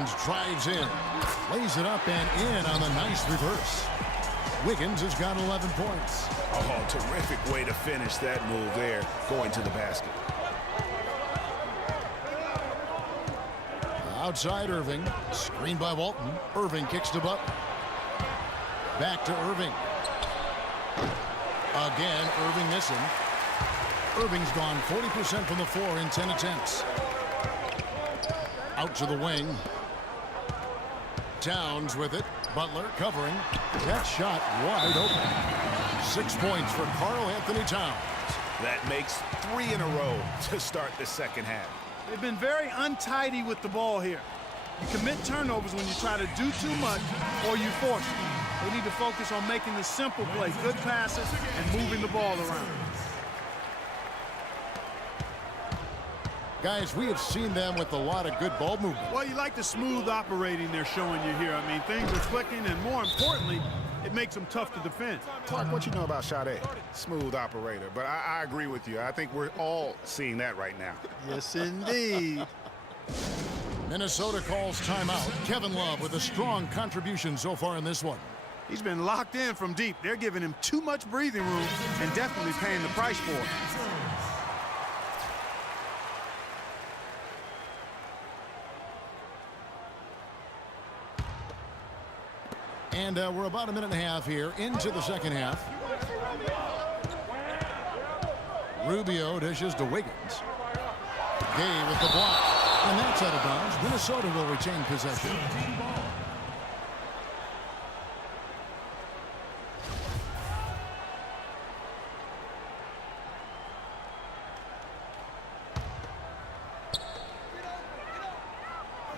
Wiggins drives in, lays it up and in on the nice reverse. Wiggins has got 11 points. Oh, terrific way to finish that move there, going to the basket. Outside Irving, screened by Walton. Irving kicks to Butler. Back to Irving. Again, Irving missing. Irving's gone 40% from the floor in 10 attempts. Out to the wing. Towns with it. Butler covering. That shot wide open. 6 points for Karl-Anthony Towns. That makes 3 in a row to start the second half. They've been very untidy with the ball here. You commit turnovers when you try to do too much or you force it. They need to focus on making the simple play, good passes, and moving the ball around. Guys, we have seen them with a lot of good ball movement. Well, you like the smooth operating they're showing you here. I mean, things are clicking, and more importantly, it makes them tough to defend. Clark, what you know about Sade? Smooth operator. But I agree with you. I think we're all seeing that right now. Yes, indeed. Minnesota calls timeout. Kevin Love with a strong contribution so far in this one. He's been locked in from deep. They're giving him too much breathing room and definitely paying the price for it. And we're about a minute and a half here into the second half. Rubio dishes to Wiggins. Gay with the block. And that's out of bounds. Minnesota will retain possession.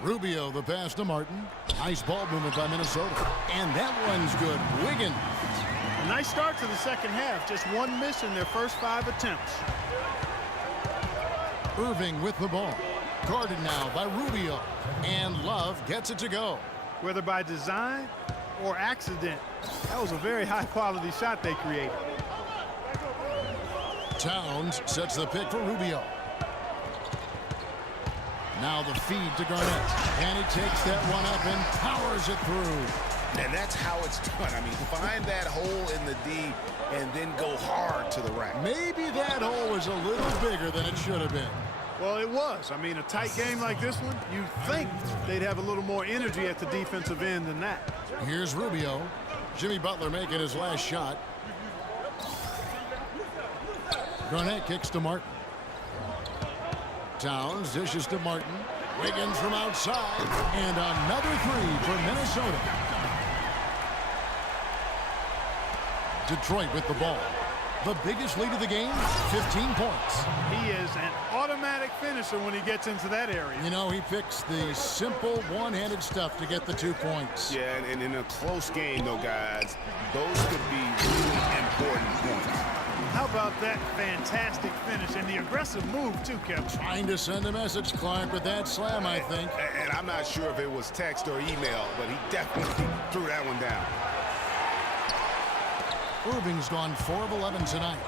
Rubio, the pass to Martin. Nice ball movement by Minnesota. And that one's good. Wiggins. A nice start to the second half. Just one miss in their first 5 attempts. Irving with the ball. Guarded now by Rubio. And Love gets it to go. Whether by design or accident, that was a very high-quality shot they created. Towns sets the pick for Rubio. Now the feed to Garnett. And he takes that one up and powers it through. And that's how it's done. I mean, find that hole in the D and then go hard to the rack. Maybe that hole was a little bigger than it should have been. Well, it was. I mean, a tight game like this one, you'd think they'd have a little more energy at the defensive end than that. Here's Rubio. Jimmy Butler making his last shot. Garnett kicks to Martin. Towns dishes to Martin. Wiggins from outside. And another three for Minnesota. Detroit with the ball. The biggest lead of the game, 15 points. He is an automatic finisher when he gets into that area. You know, he picks the simple one-handed stuff to get the 2 points. Yeah, and in a close game, though, guys, those could be really important points. How about that fantastic finish and the aggressive move, too, Kevin? Trying to send a message, Clark, with that slam, I think. And I'm not sure if it was text or email, but he definitely threw that one down. Irving's gone 4 of 11 tonight.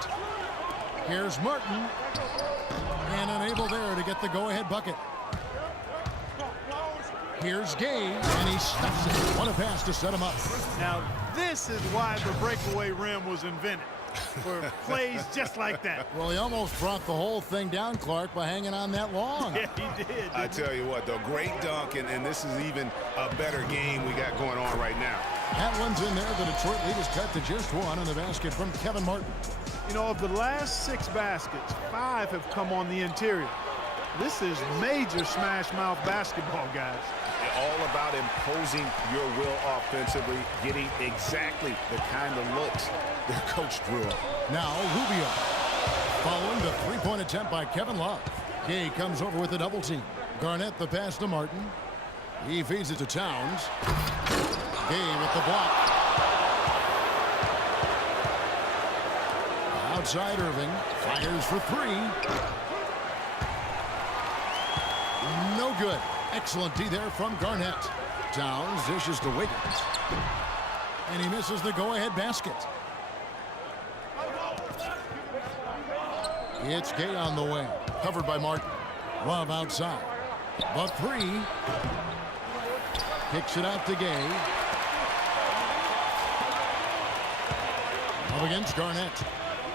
Here's Martin. And unable there to get the go-ahead bucket. Here's Gay, and he stuffs it. What a pass to set him up. Now, this is why the breakaway rim was invented. For plays just like that. Well, he almost brought the whole thing down, Clark, by hanging on that long. Yeah, he did. I tell you what, though, great dunk, and this is even a better game we got going on right now. That one's in there. The Detroit lead is cut to just 1 on the basket from Kevin Martin. You know, of the last 6 baskets, 5 have come on the interior. This is major smash-mouth basketball, guys. All about imposing your will offensively, getting exactly the kind of looks their coach drew up. Now Rubio. Following the three-point attempt by Kevin Love. Gay comes over with a double team. Garnett the pass to Martin. He feeds it to Towns. Gay with the block. Outside Irving. Fires for 3. No good. Excellent D there from Garnett. Towns dishes to Wiggins. And he misses the go-ahead basket. It's Gay on the way. Covered by Martin. Love outside. The 3. Kicks it out to Gay. Up against Garnett.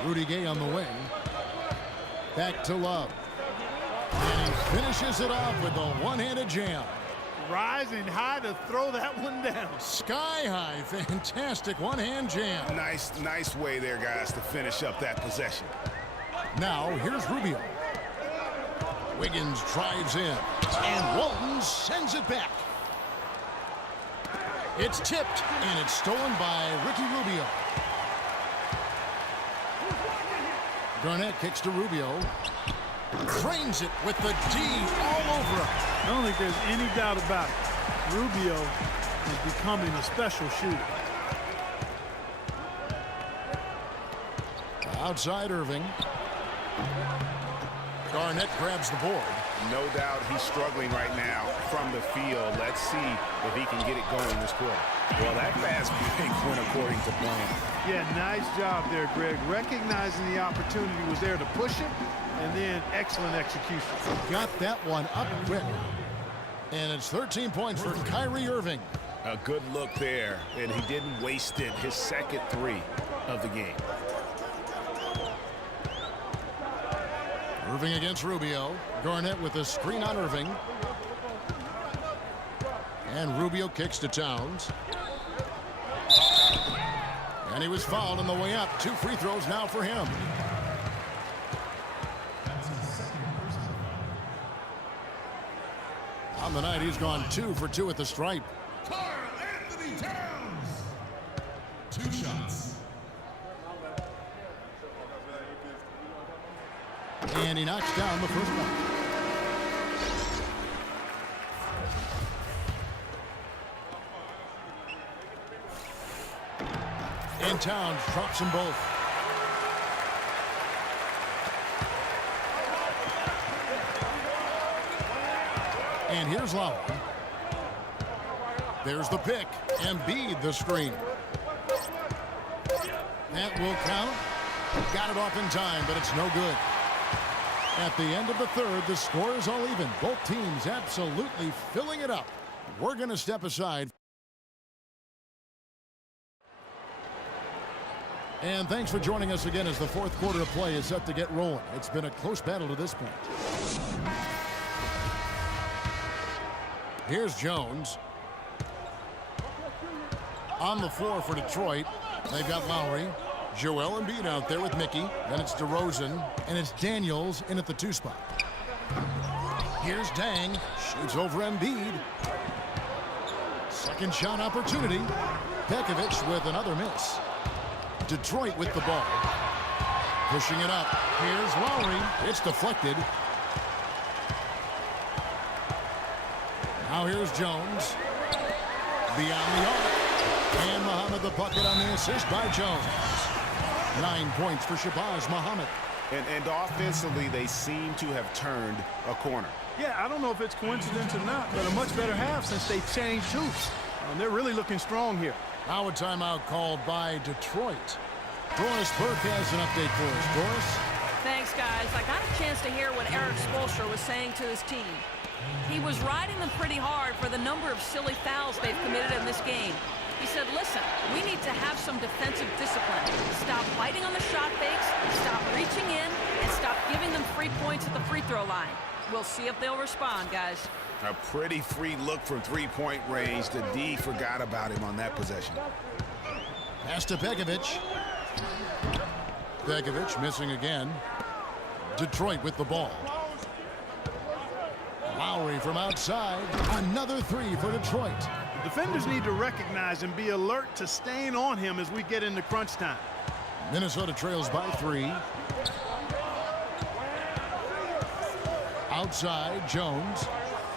Rudy Gay on the wing. Back to Love. And he finishes it off with a one-handed jam. Rising high to throw that one down. Sky high. Fantastic one-hand jam. Nice way there, guys, to finish up that possession. Now, here's Rubio. Wiggins drives in. And Walton sends it back. It's tipped, and it's stolen by Ricky Rubio. Garnett kicks to Rubio. Trains it with the D all over him. I don't think there's any doubt about it. Rubio is becoming a special shooter. Outside Irving. Garnett grabs the board. No doubt he's struggling right now from the field. Let's see if he can get it going this quarter. Well, that fast break went according to plan. Yeah, nice job there, Greg. Recognizing the opportunity was there to push it, and then excellent execution. Got that one up quick. And it's 13 points for Kyrie Irving. A good look there, and he didn't waste it. His second three of the game. Irving against Rubio. Garnett with a screen on Irving. And Rubio kicks to Towns. And he was fouled on the way up. 2 free throws now for him. On the night, he's gone 2 for 2 at the stripe. Karl-Anthony Towns. 2 shots. And he knocks down the first one. And Towns drops them both. And here's Lowry. There's the pick. Embiid the screen. That will count. Got it off in time, but it's no good. At the end of the third, the score is all even. Both teams absolutely filling it up. We're going to step aside. And thanks for joining us again as the fourth quarter of play is set to get rolling. It's been a close battle to this point. Here's Jones. On the floor for Detroit, they've got Lowry. Joel Embiid out there with Mickey. Then it's DeRozan. And it's Daniels in at the 2 spot. Here's Dang. Shoots over Embiid. Second shot opportunity. Pekovic with another miss. Detroit with the ball. Pushing it up. Here's Lowry. It's deflected. Now here's Jones. Beyond the arc. And Muhammad the bucket on the assist by Jones. 9 points for Shabazz Muhammad. And offensively, they seem to have turned a corner. Yeah, I don't know if it's coincidence or not, but a much better half since they changed hoops. They're really looking strong here. Now a timeout called by Detroit. Doris Burke has an update for us. Doris? Thanks, guys. I got a chance to hear what Eric Spoelstra was saying to his team. He was riding them pretty hard for the number of silly fouls they've committed in this game. He said, listen, we need to have some defensive discipline. Stop fighting on the shot fakes, stop reaching in, and stop giving them free points at the free throw line. We'll see if they'll respond, guys. A pretty free look from three-point range. The D forgot about him on that possession. Pass to Pekovic. Pekovic missing again. Detroit with the ball. Lowry from outside. Another 3 for Detroit. Defenders need to recognize and be alert to staying on him as we get into crunch time. Minnesota trails by 3. Outside, Jones.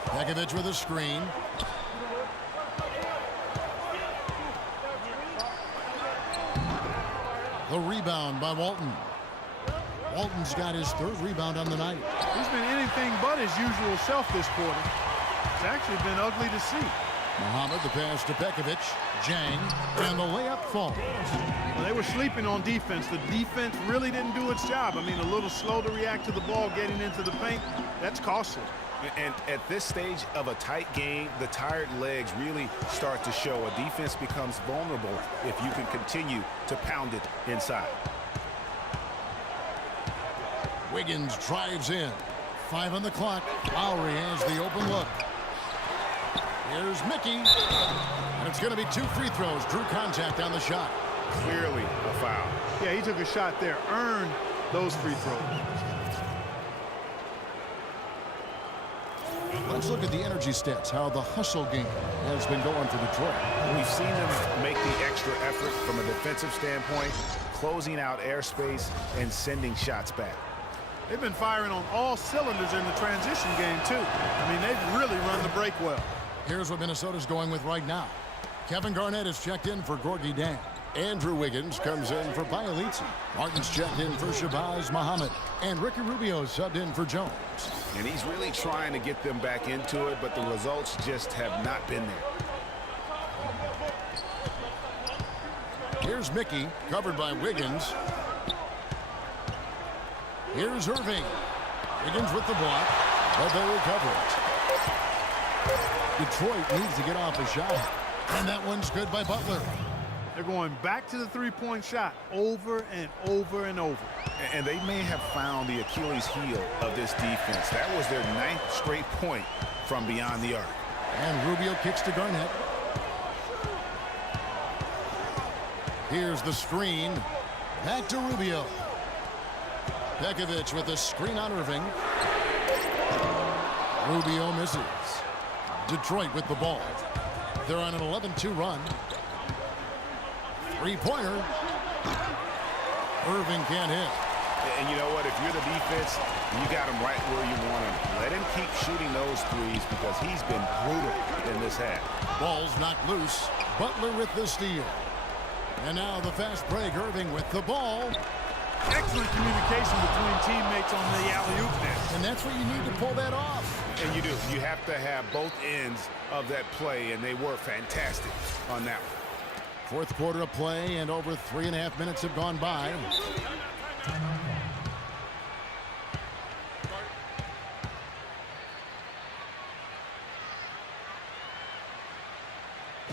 Pekovic with a screen. The rebound by Walton. Walton's got his 3rd rebound on the night. He's been anything but his usual self this quarter. It's actually been ugly to see. Muhammad, the pass to Pekovic. Jang, and the layup falls. Well, they were sleeping on defense. The defense really didn't do its job. I mean, a little slow to react to the ball getting into the paint. That's costly. And at this stage of a tight game, the tired legs really start to show. A defense becomes vulnerable if you can continue to pound it inside. Wiggins drives in. 5 on the clock. Lowry has the open look. Here's Mickey. And it's going to be 2 free throws. Drew contact on the shot. Clearly a foul. Yeah, he took a shot there. Earned those free throws. Let's look at the energy stats, how the hustle game has been going for Detroit. We've seen them make the extra effort from a defensive standpoint, closing out airspace and sending shots back. They've been firing on all cylinders in the transition game, too. I mean, they've really run the break well. Here's what Minnesota's going with right now. Kevin Garnett is checked in for Gorgui Dieng. Andrew Wiggins comes in for Bielitsa. Martin's checked in for Shabazz Muhammad. And Ricky Rubio subbed in for Jones. And he's really trying to get them back into it, but the results just have not been there. Here's Mickey, covered by Wiggins. Here's Irving. Wiggins with the block, but they recover it. Detroit needs to get off a shot. And that one's good by Butler. They're going back to the three-point shot over and over and over. And they may have found the Achilles heel of this defense. That was their 9th straight point from beyond the arc. And Rubio kicks to Garnett. Here's the screen. Back to Rubio. Pekovic with the screen on Irving. Rubio misses. Detroit with the ball. They're on an 11-2 run. Three-pointer. Irving can't hit. And you know what? If you're the defense, you got him right where you want him. Let him keep shooting those threes because he's been brutal in this half. Ball's knocked loose. Butler with the steal. And now the fast break. Irving with the ball. Excellent communication between teammates on the alley-oop net. And that's what you need to pull that off. And you do. You have to have both ends of that play, and they were fantastic on that one. Fourth quarter of play, and over 3.5 minutes have gone by.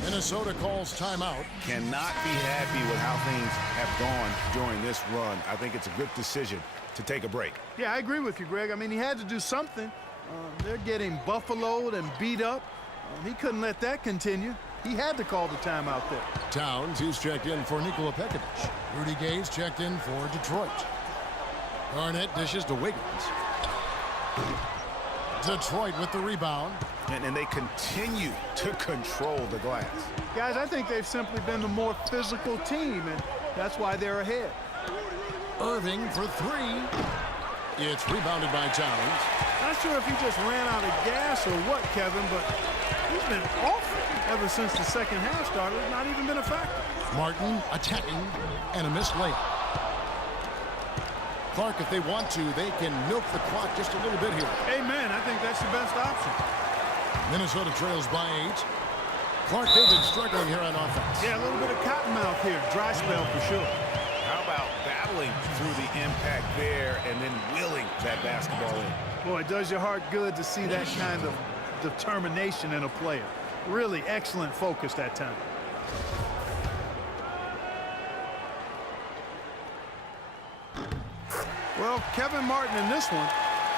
Minnesota calls timeout. Cannot be happy with how things have gone during this run. I think it's a good decision to take a break. Yeah, I agree with you, Greg. I mean, he had to do something. They're getting buffaloed and beat up. He couldn't let that continue. He had to call the timeout there. Towns, he's checked in for Nikola Pekovic. Rudy Gay's checked in for Detroit. Garnett dishes to Wiggins. Detroit with the rebound. And they continue to control the glass. Guys, I think they've simply been the more physical team, and that's why they're ahead. Irving for 3. It's rebounded by Towns. Not sure if he just ran out of gas or what, Kevin, but he's been awful ever since the second half started. Not even been a factor. Martin attacking, and a missed layup. Clark, if they want to, they can milk the clock just a little bit here. Amen. I think that's the best option. Minnesota trails by 8. Clark, they've been struggling here on offense. Yeah, a little bit of cottonmouth here. Dry spell for sure. How about battling through the impact there and then willing that basketball in? Boy, it does your heart good to see that kind of determination in a player. Really excellent focus that time. Well, Kevin Martin in this one,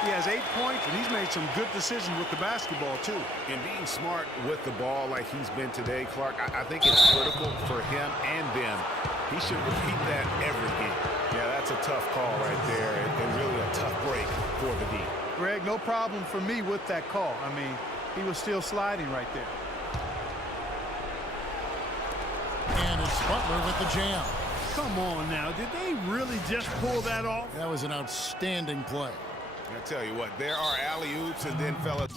he has 8 points, and he's made some good decisions with the basketball, too. And being smart with the ball like he's been today, Clark, I think it's critical for him and them. He should repeat that every game. Yeah, that's a tough call right there, and really a tough break for the D. Greg, no problem for me with that call. I mean, he was still sliding right there. And it's Butler with the jam. Come on now. Did they really just pull that off? That was an outstanding play. I tell you what, there are alley-oops, and then, fellas,